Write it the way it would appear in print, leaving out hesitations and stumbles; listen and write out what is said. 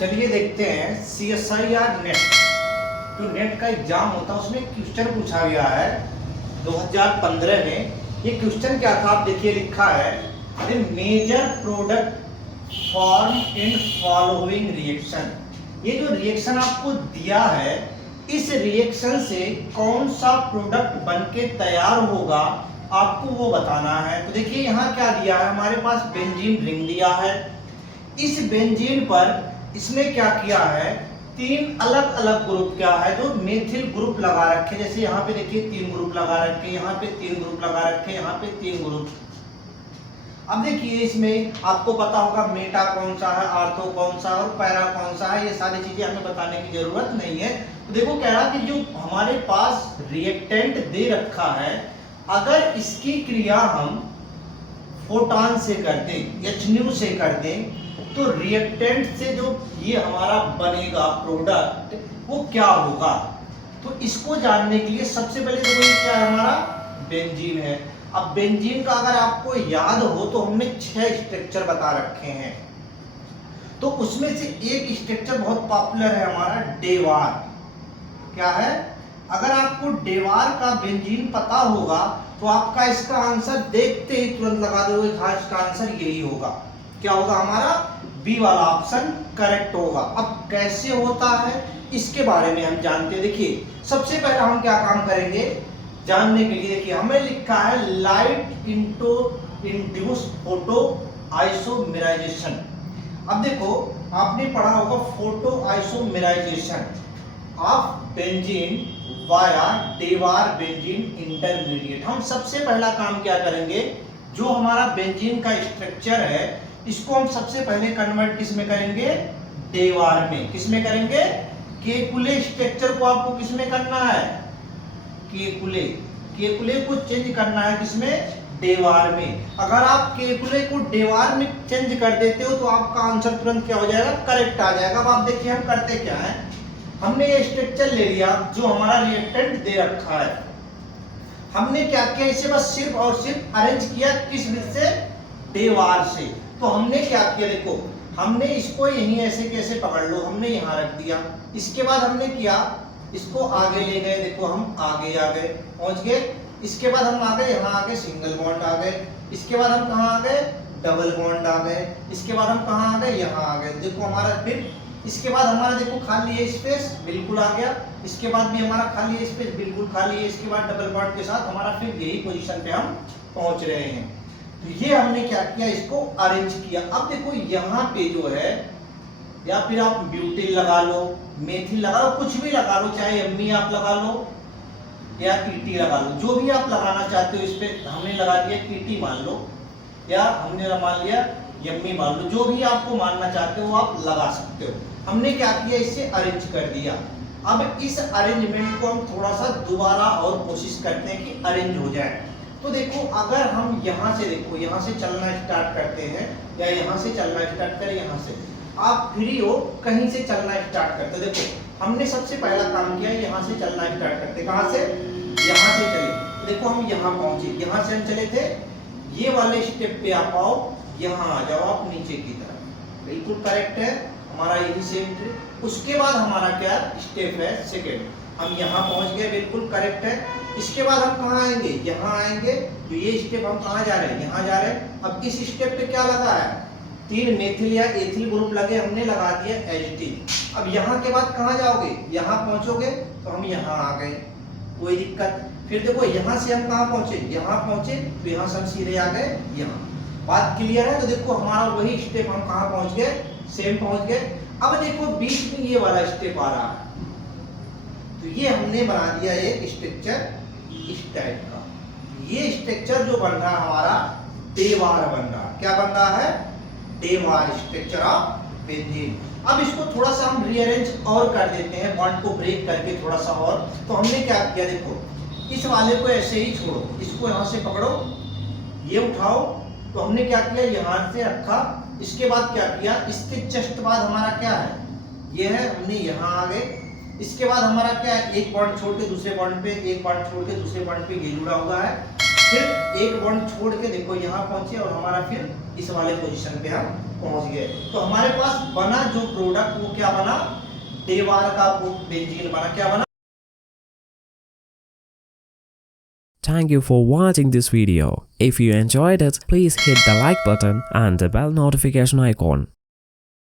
चलिए देखते हैं CSIR नेट। जो नेट का एग्जाम होता है उसमें क्वेश्चन पूछा गया है 2015 में। ये क्वेश्चन क्या था, आप देखिए लिखा है the major product form in following reaction. ये जो रिएक्शन आपको दिया है, इस रिएक्शन से कौन सा प्रोडक्ट बनके तैयार होगा आपको वो बताना है। तो देखिए यहाँ क्या दिया है, हमारे पास बेंजीन रिंग दिया है। इस बेंजीन पर इसने क्या किया है, तीन अलग अलग ग्रुप क्या है, जो मेथिल ग्रुप लगा रखे। जैसे यहाँ पे देखिए 3 ग्रुप लगा रखे, यहाँ पे 3 ग्रुप लगा रखे, यहाँ पे 3 ग्रुप। अब देखिए इसमें आपको पता होगा मेटा कौन सा है, आर्थो कौन सा और पैरा कौन सा है। ये सारी चीजें हमें बताने की जरूरत नहीं है। तो देखो कह रहा कि जो हमारे पास रिएक्टेंट दे रखा है, अगर इसकी क्रिया हम फोटॉन से कर दें, HNO से कर दें, तो रिएक्टेंट से जो ये हमारा बनेगा प्रोडक्ट वो क्या होगा। तो इसको जानने के लिए सबसे पहले तो ये क्या है, हमारा बेंजीन है। अब बेंजीन का अगर आपको याद हो तो हमने 6 स्ट्रक्चर बता रखे हैं। तो उसमें से एक स्ट्रक्चर बहुत पॉपुलर है हमारा डेवार। क्या है, अगर आपको डेवार का बेंजीन पता होगा तो आपका इसका आंसर देखते ही तुरंत लगा दोगे, हाँ इसका आंसर यही होगा। क्या होगा, हमारा बी वाला ऑप्शन करेक्ट होगा। अब कैसे होता है इसके बारे में हम जानते हैं। देखिए सबसे पहले हम क्या काम करेंगे जानने के लिए, देखिए हमें लिखा है light into induce photo isomerization. अब देखो आपने पढ़ा होगा photo isomerization of benzene via Dewar benzene intermediate. हम सबसे पहला काम क्या करेंगे, जो हमारा बेंजीन का स्ट्रक्चर है इसको हम सबसे पहले कन्वर्ट किस में करेंगे, डेवार में। किस में करेंगे, केकुले स्ट्रक्चर को आपको किस में करना है, केकुले को चेंज करना है किसमें, डेवार में। अगर आप केकुले को डेवार में चेंज कर देते हो तो आपका आंसर तुरंत क्या हो जाएगा, करेक्ट आ जाएगा। अब आप देखिए हम करते क्या है, हमने ये स्ट्रक्चर ले लिया जो हमारा रिएक्टेंट दे रखा है। हमने क्या किया, इसे बस सिर्फ और सिर्फ अरेंज किया किस विध से, डेवार से। तो हमने क्या किया, देखो हमने इसको यहीं ऐसे कैसे पकड़ लो, हमने यहाँ रख दिया। इसके बाद हमने किया इसको आगे ले गए, देखो हम आगे आ गए, पहुंच गए। इसके बाद हम आ गए यहाँ आगे सिंगल बॉन्ड आ गए। इसके बाद हम कहाँ आ गए, डबल बॉन्ड आ गए। इसके बाद हम कहाँ आ गए, यहाँ आ गए। देखो हमारा फिर इसके बाद हमारा देखो खाली है स्पेस, बिल्कुल आ गया। इसके बाद भी हमारा खाली है स्पेस, बिल्कुल खाली है। इसके बाद डबल बॉन्ड के साथ हमारा फिर यही पोजीशन पे हम पहुंच रहे हैं। तो ये हमने क्या किया, इसको अरेंज किया। अब देखो यहाँ पे जो है, या फिर आप ब्यूटेन लगा लो, मेथिल लगा लो, कुछ भी लगा लो, चाहे एमी आप लगा लो या ईटी लगा लो, जो भी आप लगाना चाहते हो। इस पे हमने लगा दिया ईटी मान लो, या हमने मान लिया एमी मान लो, जो भी आपको मानना चाहते हो आप लगा सकते हो। हमने क्या किया, इससे अरेंज कर दिया। अब इस अरेंजमेंट को हम थोड़ा सा दोबारा और कोशिश करते हैं कि अरेंज हो जाए। तो देखो अगर हम यहाँ से, देखो यहाँ से चलना स्टार्ट करते हैं, या यहाँ से चलना स्टार्ट करें, यहाँ से आप फ्री हो कहीं से चलना स्टार्ट करते। देखो हमने सबसे पहला काम किया, यहाँ से चलना स्टार्ट करते। कहाँ से, यहाँ से चले। देखो हम यहाँ पहुंचे, यहाँ से हम चले थे, ये वाले स्टेप पे आप आओ, यहाँ आ जाओ आप नीचे की तरफ, बिल्कुल करेक्ट है हमारा यही सेम ट्रिक। उसके बाद हमारा क्या स्टेप है, सेकेंड, हम यहाँ पहुंच गए, बिल्कुल करेक्ट है। इसके बाद हम कहाँ आएंगे, यहाँ आएंगे। तो ये स्टेप हम कहाँ जा रहे हैं, यहाँ जा रहे हैं। अब इस स्टेप पे क्या लगा है, 3 मेथिल या एथिल ग्रुप लगे, हमने लगा दिया एच। अब यहाँ के बाद कहाँ जाओगे, यहाँ पहुंचोगे, तो हम यहाँ आ गए, कोई दिक्कत। फिर देखो यहाँ से हम कहाँ पहुंचे, यहाँ पहुंचे, तो यहाँ से हम सीधे आ गए यहाँ। बात क्लियर है। तो देखो हमारा वही स्टेप हम कहाँ पहुंच गए, सेम पहुंच गए। अब देखो बीच में ये वाला स्टेप आ रहा है, तो ये हमने बना दिया एक स्ट्रक्चर इस टाइप का। ये स्ट्रक्चर जो बन रहा है हमारा डेवार बन रहा है। क्या बन रहा है, डेवार स्ट्रक्चर ऑफ बेंजीन। अब इसको थोड़ा सा हम रीअरेंज और कर देते हैं, बॉन्ड को ब्रेक करके थोड़ा सा और। तो हमने क्या किया, देखो इस वाले को ऐसे ही छोड़ो, इसको यहाँ से पकड़ो, ये उठाओ। तो हमने क्या किया, यहाँ से रखा। इसके बाद क्या किया, इसके जस्ट बाद हमारा क्या है, ये है, हमने यहाँ आ गए। इसके बाद हमारा क्या है, एक बॉन्ड छोड़ के दूसरे बॉन्ड पे, एक बॉन्ड छोड़ के दूसरे बॉन्ड पे ये जुड़ा हुआ है। फिर एक बॉन्ड छोड़ के देखो यहाँ पहुंचे, और हमारा फिर इस वाले पोजीशन पे हम पहुंच गए। तो हमारे पास बना जो प्रोडक्ट वो क्या बना, डेवार का बेंजीन बना, क्या बना। Thank you for watching this video. If you enjoyed it, please hit the like button and the bell notification icon.